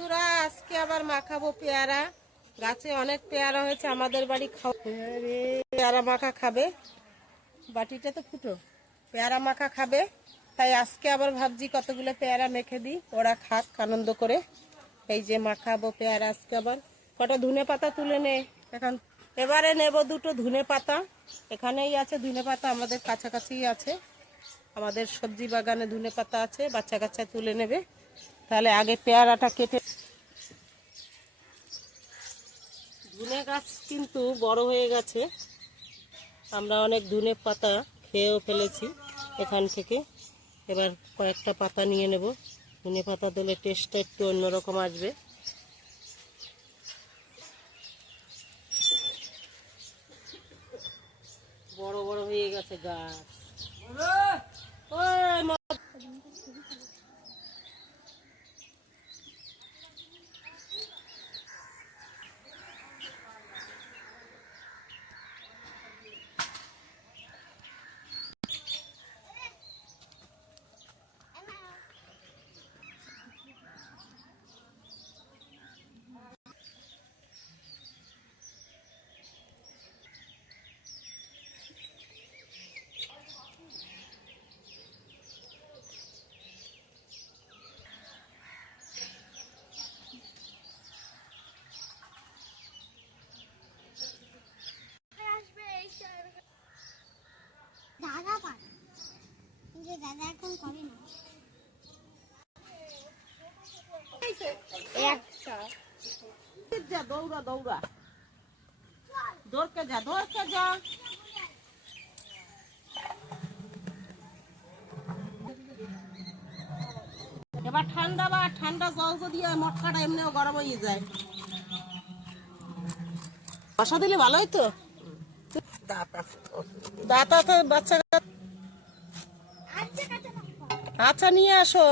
বন্ধুরা আজকে আবার মাখাবো পেয়ারা। গাছে অনেক পেয়ারা হয়েছে, আমাদের বাড়ি পেয়ারা মাখা খাবে। বাটিটা তো ফুটো, পেয়ারা মাখা খাবে, তাই আজকে আবার ভাবছি কতগুলো পেয়ারা মেখে দিই, ওরা খাক আনন্দ করে। এই যে মাখাবো পেয়ারা আজকে। আবার কটা ধনে পাতা তুলে নে এখন। এবারে নেব দুটো ধনে পাতা, এখানেই আছে ধনে পাতা, আমাদের কাছাকাছি আছে, আমাদের সবজি বাগানে ধনে পাতা আছে, বাচ্চা কাচ্চা তুলে নেবে। তাহলে আগে পেয়ারাটা কেটে, ধনে গাছ কিন্তু বড় হয়ে গেছে, আমরা অনেক ধনে পাতা খেয়েও ফেলেছি এখান থেকে। এবার কয়েকটা পাতা নিয়ে নেব, ধনে পাতা দিলে টেস্টটা একটু অন্যরকম আসবে। বড় বড় হয়ে গেছে গাছ। দাদা এখন করে না যা দৌড়া দৌড়া, দৌড়কে যা, দৌড়কে যা। এবার ঠান্ডা বা ঠান্ডা জল যদি মটকাটা এমনিও গরম হয়ে যায়, বসা দিলে ভালোই তো। দাঁতা তো বাচ্চা, আচ্ছা নিয়ে আসো।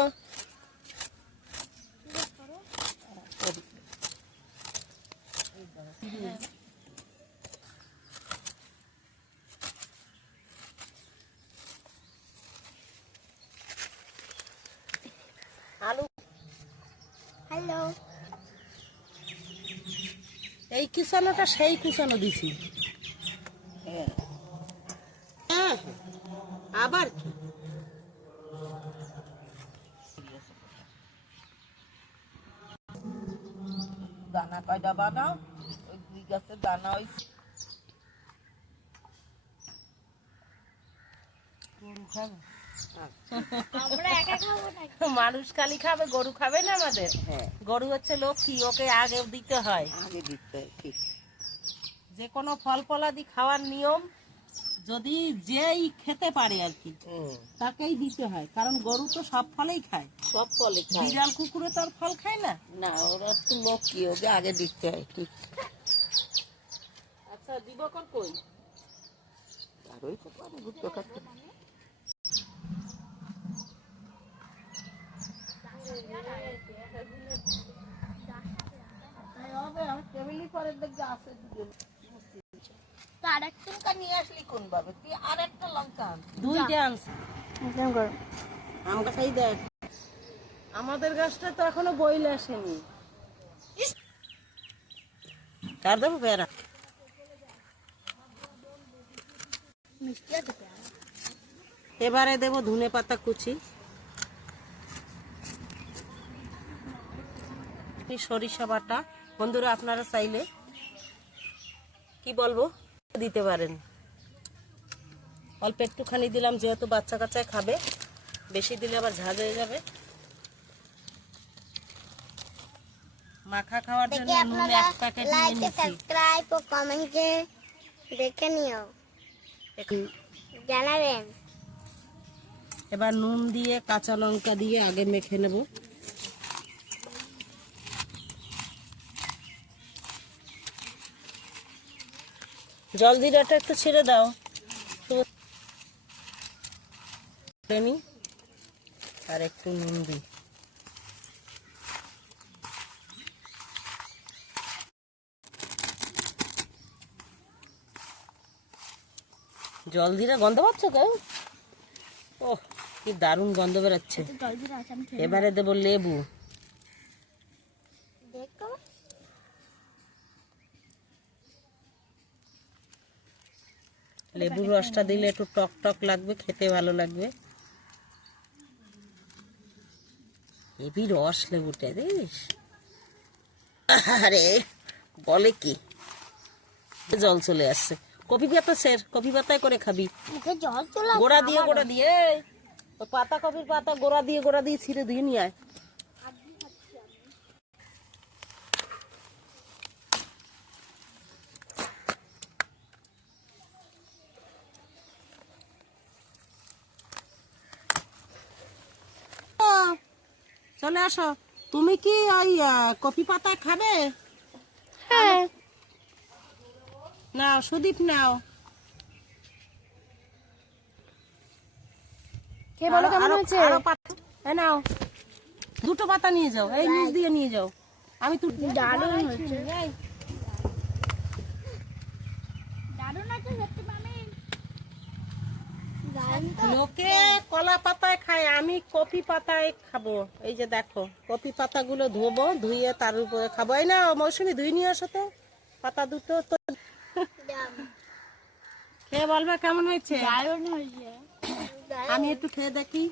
আলু, হ্যালো, এই কুচানোটা সেই কুচানো দিছি। হ্যাঁ আবার কি, দানা কয়টা বানাও, ওই দুই গাছের দানা ওই গরু খাবে, আমরা একা খাবো না। মানুষ খালি খাবে, গরু খাবে না আমাদের। হ্যাঁ গরু হচ্ছে লক্ষ্মী, ওকে আগে দিতে হয়। আগে দিতে হয়, ঠিক। যে কোনো ফল ফলাদি খাওয়ার নিয়ম, যদি যেই খেতে পারে আর কি তাকেই দিতে হয়, কারণ গরু তো সব ফলেই খায়, সব ফলে খায়। বিড়াল কুকুরে তো আর ফল খায় না। না, ওরা তো লক্ষ্মী, ওকে আগে দিতে হয়, ঠিক। আচ্ছা দিবকর কই? আর ওই তো পারে ঘুরতে খাচ্ছে। টেবিলই পরের দিকে আছে দুজন। আর একটা লঙ্কা নিয়ে আসলি কোন ভাবে? তুই আর একটা লঙ্কা আন। দুইটা আনছে। আম গাছাই দেখ, আমাদের গাছটা তো এখনো বইল আসেনি। কার দেবো পেয়ারা? মিষ্টি আছে পেয়ারা। এবারে দেব ধনে পাতা কুচি, সরিষা বাটা। বন্ধুরা আপনারা চাইলে কি বলবো দিতে পারেন, অল্প একটুখানি দিলাম, যেহেতু বাচ্চা কাচ্চায় খাবে, বেশি দিলে আবার ঝাঁজ হয়ে যাবে। মাখা খাওয়ার জন্য নুন এক প্যাকেট নিয়ে নিয়েছি। সাবস্ক্রাইব ও কমেন্টে দেখে নিও, জানাবেন। এবার নুন দিয়ে কাঁচা লঙ্কা দিয়ে আগে মেখে নেব। জল জিরাটা একটু ছেড়ে দাও, আর একটু নুন দিই। জল জিরা গন্ধ পাচ্ছ কেউ? ও কি দারুণ গন্ধ বেরোচ্ছে। এবারে দেবো লেবু, দেখো লেবুর রসটা দিলে একটু টক টক লাগবে, খেতে ভালো লাগবে। হেবি রস লেবুটা দেখ। আরে বলে কি, জল চলে আসছে। কপি পাতা স্যার, কপি পাতায় করে খাবি, মুখে জল চলে গোড়া দিয়ে ওই পাতা কপির পাতা গোড়া দিয়ে ছিঁড়ে দিয়ে নিয়ে আয়। চলে আসো। তুমি কি ওই কপি পাতায় খাবে? হ্যাঁ নাও সুদীপ, নাও। কে বলো কেমন আরো- হয়েছে? আরো পাতা, এই নাও, দুটো পাতা নিয়ে যাও, এই নিচ দিয়ে নিয়ে যাও। আমি তো দারুণ হয়েছে। এই, দারুণ আছে সত্যি মামি। লোকে কলা পাতায় খায়, আমি কপি পাতায় খাবো। এই যে দেখো, কপি পাতাগুলো ধোবো, ধুয়ে তার উপরে খাবো। এই না মৌসুমী, ধুই নিয়ে আসো তো পাতা দুটো। তো খেয়ে বলবে কেমন হয়েছে। দারুণ হয়েছে। আমি একটু খেয়ে দেখি।